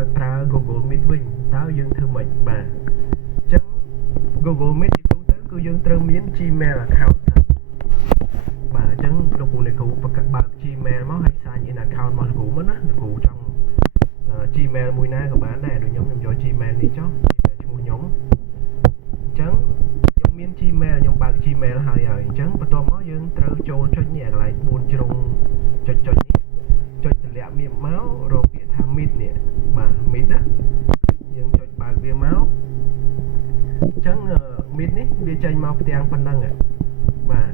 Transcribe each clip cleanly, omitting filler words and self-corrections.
ឲ្យប្រើ Google Meet វិញតើយើងធ្វើម៉េចបាទអញ្ចឹង Google Meet ទីទូទៅគឺយើងត្រូវមាន Gmail account បាទអញ្ចឹងលោកគ្រូអ្នកគ្រូបើក Gmail មកហើយ sign in account មកលោកគ្រូមកណាលោកគ្រូចង់ Gmail មួយណាក៏បានដែរដូចខ្ញុំយក Gmail នេះចុះ Gmail ឈ្មោះខ្ញុំអញ្ចឹងខ្ញុំមាន Gmail ខ្ញុំបើក Gmail ហើយអញ្ចឹងបន្ទាប់មកយើងត្រូវចូលចុចនេះកន្លែង4ជ្រុងចុចនេះចុចតម្លាក់មករកពាក្យថា Meet នេះបាទ Meet ណាយើងចុចបើកវាមកអញ្ចឹង Meet នេះវាចេញមកផ្ទាំងប៉ុណ្ណឹងបាទ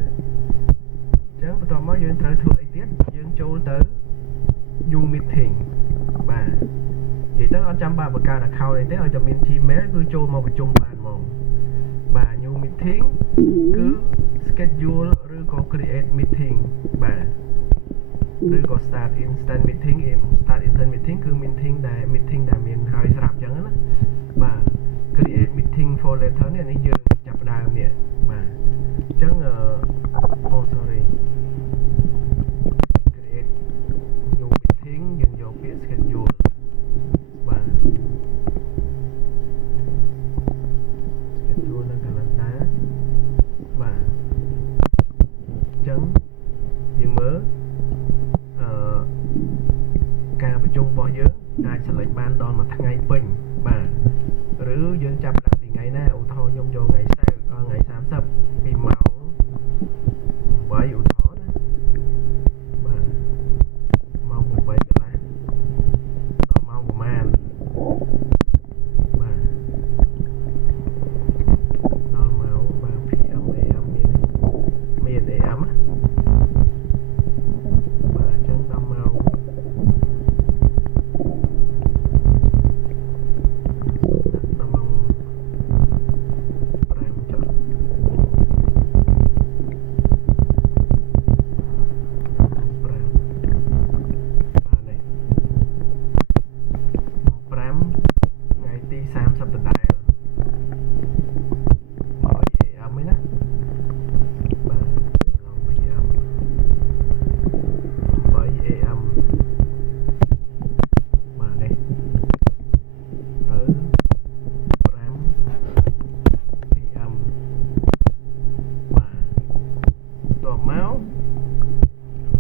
អញ្ចឹងបន្ទាប់មកយើងត្រូវធ្វើអីទៀតយើងចូលទៅ New Meeting បាទនិយាយទៅអត់ចាំបាច់បង្កើត account អីទេឲ្យតែមាន Gmail គឺចូលមកប្រជុំបានហ្មងបាទ New Meeting គឺ schedule ឬក៏ create meeting បាទឬក៏ start instant meeting start instant meeting គឺ meeting ដែលមានហើយស្រាប់អញ្ចឹងណាបាទ create meeting for later នេះយើងចាប់ផ្ដើមនេះបាទអញ្ចឹងsorry create new meeting យើងយកពាក្យ schedule បាទ schedule នៅ calendar បាទអញ្ចឹងយើងមើលការប្រជុំរបស់យើងអាច select បានដល់មួយថ្ងៃពេញបាទឬយើងចាប់ផ្ដើមពីថ្ងៃណាឧទាហរណ៍ខ្ញុំយកថ្ងៃសៅរ៍ដល់ថ្ងៃ30ពីម៉ោង8ឧទាហរណ៍ណាបាទម៉ោង8កន្លះដល់ម៉ោងប្រហែលបាទដល់ម៉ោងបាទ PM AM មាន AM បាទអញ្ចឹងដល់ម៉ោង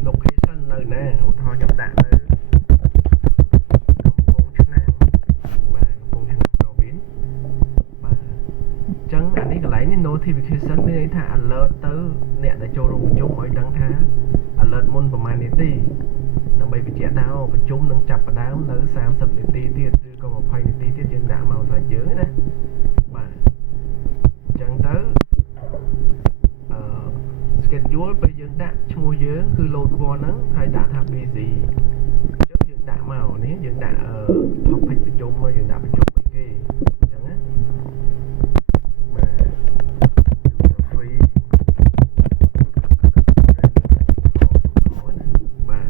location នៅណាឧទាហរណ៍ខ្ញុំដាក់នៅកំពង់ឆ្នាំងបាទកំពង់ឆ្នាំង province បាទអញ្ចឹងអានេះកន្លែងនេះ notification មានន័យថា alert ទៅអ្នកដែលចូលរួមប្រជុំឲ្យដឹងថា alert មុនប្រហែលនាទីដើម្បីបញ្ជាក់ថាប្រជុំនឹងចាប់ផ្ដើមនៅ30នាទីទៀតឬក៏20នាទីទៀតយើងដាក់មកសម្រាប់យើងណាបាទអញ្ចឹងទៅschedule ពេលយើងដាក់ឈ្មោះយើងគឺ load ពណ៌ហ្នឹងហើយដាក់ថា busy អញ្ចឹងយើងដាក់មកនេះយើងដាក់ topic ប្រជុំមកយើងដាក់ប្រជុំអីគេអញ្ចឹងណាបាទ user free បាទ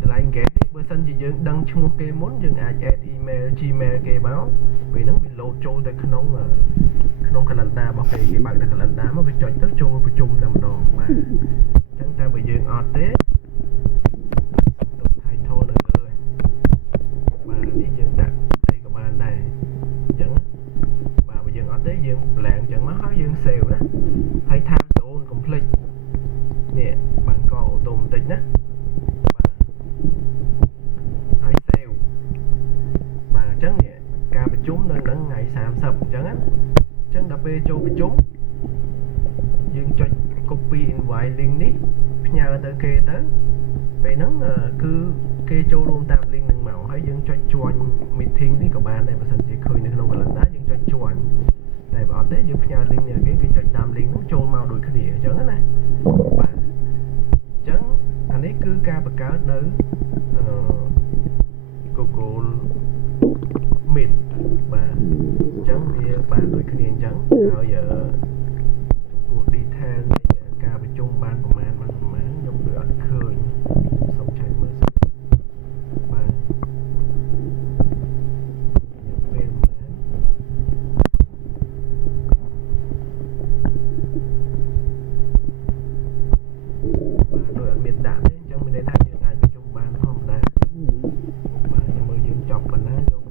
កន្លែង get នេះបើសិនជាយើងដឹងឈ្មោះគេមុនយើងអាច add email Gmail គេមកពេលហ្នឹងវា load ចូលទៅក្នុង calendar របស់គេបើកនៅ calendar មកវាចុចទៅចូលប្រជុំតែម្ដងបាទអញ្ចឹងតែបើយើងអត់ទេទុក title នៅលើបាទនេះយើងដាក់អីក៏បានដែរអញ្ចឹងបាទបើយើងអត់ទេយើង blank អញ្ចឹងមកហើយយើង save ណាហើយ time zone complete នេះបានកកអូតូម៉ាទិកណាបាទហើយ save បាទអញ្ចឹងនេះការប្រជុំនៅនឹងថ្ងៃ30អញ្ចឹងណាអញ្ចឹងដល់ពេលចូលប្រជុំយើងចុច copy invite link នេះផ្ញើទៅគេទៅពេលហ្នឹងគឺគេចូលរួមតាម link ហ្នឹងមកហើយយើងចុច join meeting នេះក៏បានដែរបើសិនជាឃើញនៅក្នុង calendar យើងចុច join តែបើអត់ទេយើងផ្ញើ link នេះគេចុចតាម link ហ្នឹងចូលមកដូចគ្នាអញ្ចឹងណាបាទអញ្ចឹងអានេះគឺការបង្កើតនៅ Google Meet បាទអញ្ចឹងវាបានដូចគ្នាអញ្ចឹងហើយពួក detail នៃការប្រជុំបានប្រមាណខ្ញុំវាអត់ឃើញសូមចែកមើលសិនបាទពេលប្រមាណបាទដូចអត់មានដាក់ទេអញ្ចឹងមានន័យថាយើងអាចប្រជុំបានធម្មតាបាទខ្ញុំមើលយើងចប់ប៉ុណ្ណា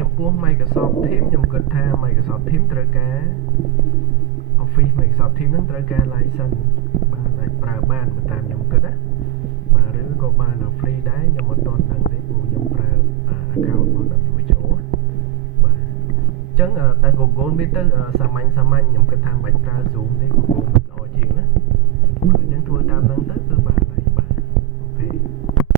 ចំពោះ Microsoft Teams ខ្ញុំគិតថា Microsoft Teams ត្រូវការ Office Microsoft Teams ហ្នឹងត្រូវការ license បានអាចប្រើបានតាមខ្ញុំគិតណាបាទឬក៏បាន free ដែរខ្ញុំអត់ទាន់ដឹងទេព្រោះខ្ញុំប្រើ account របស់ WHO បាទអញ្ចឹងតែ Google Meet ទៅសាមញ្ញខ្ញុំគិតថាមិនបាច់ប្រើ Zoom ទេ Google Meet ល្អជាងណាបាទអញ្ចឹងធ្វើតាមហ្នឹងទៅគឺ